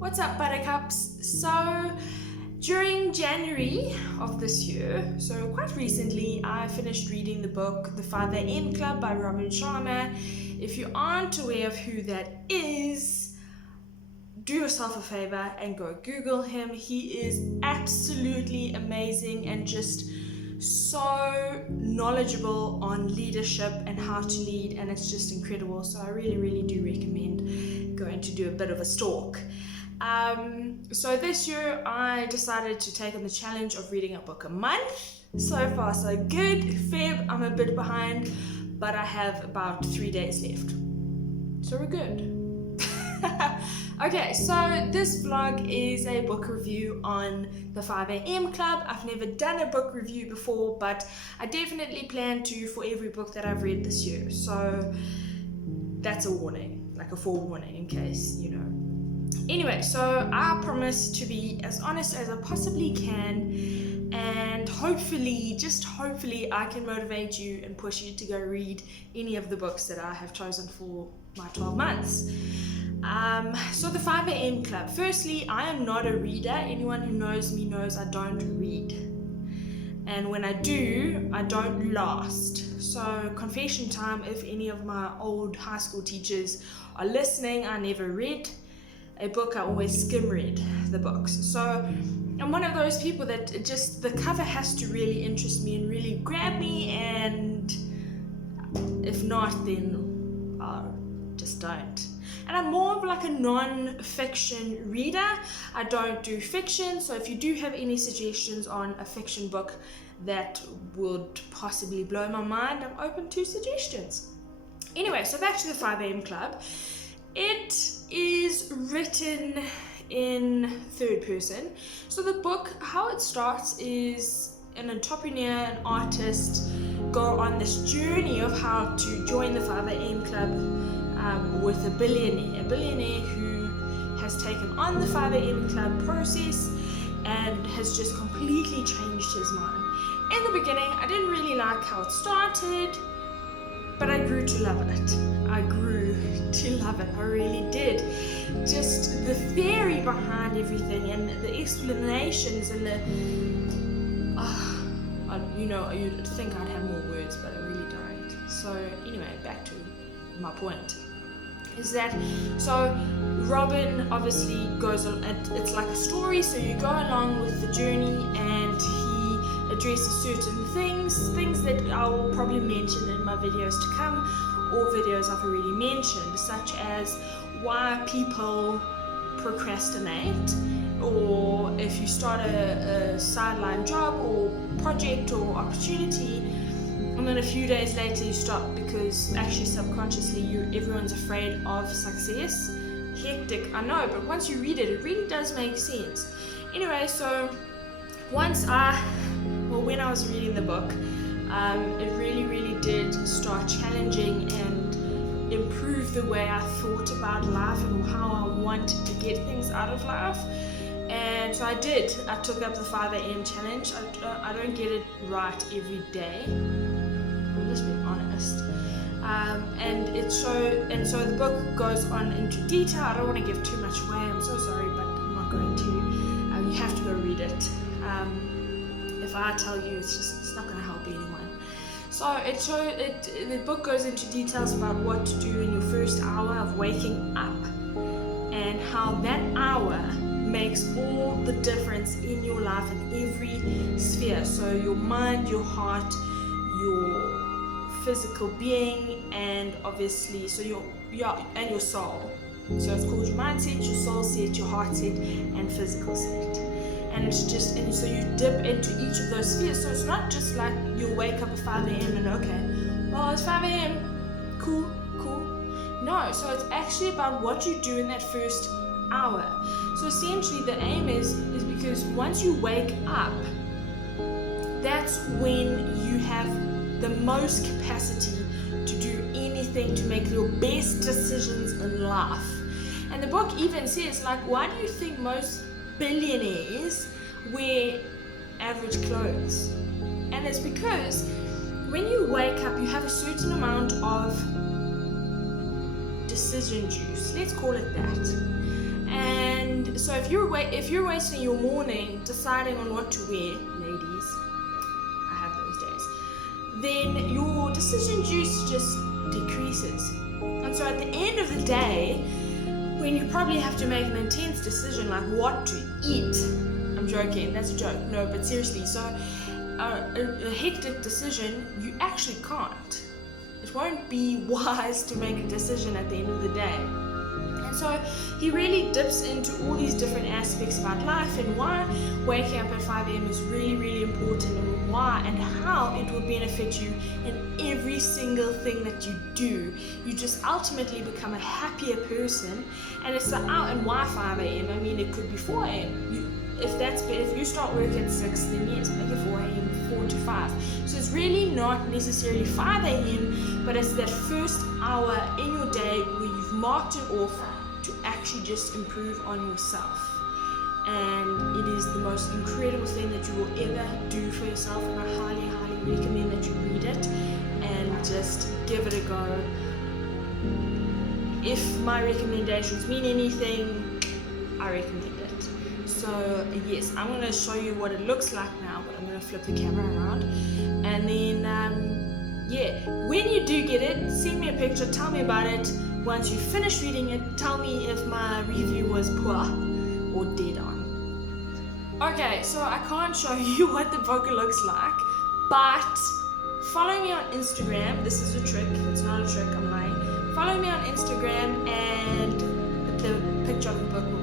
What's up, buttercups? So during January of this year, so quite recently, I finished reading the book The 5 a.m. Club by Sharma. If you aren't aware of who that is, do yourself a favor and go Google him. He is absolutely amazing and just so knowledgeable on leadership and how to lead, and it's just incredible. So I really do recommend going to do a bit of a stalk. So this year I decided to take on the challenge of reading a book a month. So far so good. Feb, I'm a bit behind, but I have about 3 days left, so we're good. Okay, so this vlog is a book review on the 5 a.m. Club. I've never done a book review before, but I definitely plan to for every book that I've read this year. So that's a warning, like a forewarning in case, you know. Anyway, so I promise to be as honest as I possibly can, and hopefully, just hopefully, I can motivate you and push you to go read any of the books that I have chosen for my 12 months. So the 5 a.m. Club. Firstly, I am not a reader. Anyone who knows me knows I don't read. And when I do, I don't last. So confession time, if any of my old high school teachers are listening, I never read a book. I always skim read the books. So I'm one of those people that just the cover has to really interest me and really grab me, and if not, then I just don't. And I'm more of like a non-fiction reader. I don't do fiction, so if you do have any suggestions on a fiction book that would possibly blow my mind, I'm open to suggestions. Anyway, so back to the 5 a.m. Club. It is written in third person. So the book, how it starts is an entrepreneur, an artist, go on this journey of how to join the 5 a.m. Club with a billionaire who has taken on the 5 a.m. Club process and has just completely changed his mind. In the beginning, I didn't really like how it started, but I grew to love it. I really did. Just the theory behind everything and the explanations and the you'd think I'd have more words, but I really don't. So anyway, back to my point is that so Robin obviously goes on, it's like a story, so you go along with the journey, and he addresses certain things that I will probably mention in my videos to come, or videos I've already mentioned, such as why people procrastinate, or if you start a sideline job or project or opportunity, and then a few days later you stop because actually subconsciously everyone's afraid of success. Hectic, I know, but once you read it, it really does make sense. Anyway, so when I was reading the book, it really did start challenging and improve the way I thought about life and how I wanted to get things out of life. And so I did. I took up the 5 a.m. challenge. I don't get it right every day. Let's be honest. So the book goes on into detail. I don't want to give too much away. I'm so sorry, but I'm not going to. You have to go read it. If I tell you, it's not going to help anyone. So the book goes into details about what to do in your first hour of waking up, and how that hour makes all the difference in your life in every sphere. So your mind, your heart, your physical being, and obviously and your soul. So it's called your mindset, your soul set, your heart set, and physical set. And so you dip into each of those spheres. So it's not just like you'll wake up at 5 a.m. and okay, well, it's 5 a.m. Cool. No, so it's actually about what you do in that first hour. So essentially the aim is because once you wake up, that's when you have the most capacity to do anything, to make your best decisions in life. And the book even says, like, why do you think most billionaires wear average clothes? And it's because when you wake up, you have a certain amount of decision juice, let's call it that. And if you're wasting your morning deciding on what to wear, ladies, I have those days, then your decision juice just decreases. And so at the end of the day, when you probably have to make an intense decision like what to eat, I'm joking, that's a joke, no, but seriously, so a hectic decision, you actually can't. It won't be wise to make a decision at the end of the day. And so he really dips into all these different aspects about life and why waking up at 5 a.m. is really, really important, and why and how it will benefit you in every single thing that you do. You just ultimately become a happier person. And it's and why 5 a.m.? I mean, it could be 4 a.m. If you start work at 6, then yes, make it 4 a.m., 4 to 5. So it's really not necessarily 5 a.m., but it's that first hour in your day where you've marked it off to actually just improve on yourself. And it is the most incredible thing that you will ever do for yourself, and I highly, highly recommend that you read it and just give it a go. If my recommendations mean anything, I recommend it. So yes, I'm going to show you what it looks like now, but I'm going to flip the camera around. And then, when you do get it, send me a picture, tell me about it. Once you finish reading it, tell me if my review was poor or dead on. Okay, so I can't show you what the book looks like, but follow me on Instagram. This is a trick, it's not a trick, I'm lying. Follow me on Instagram and the picture of the book will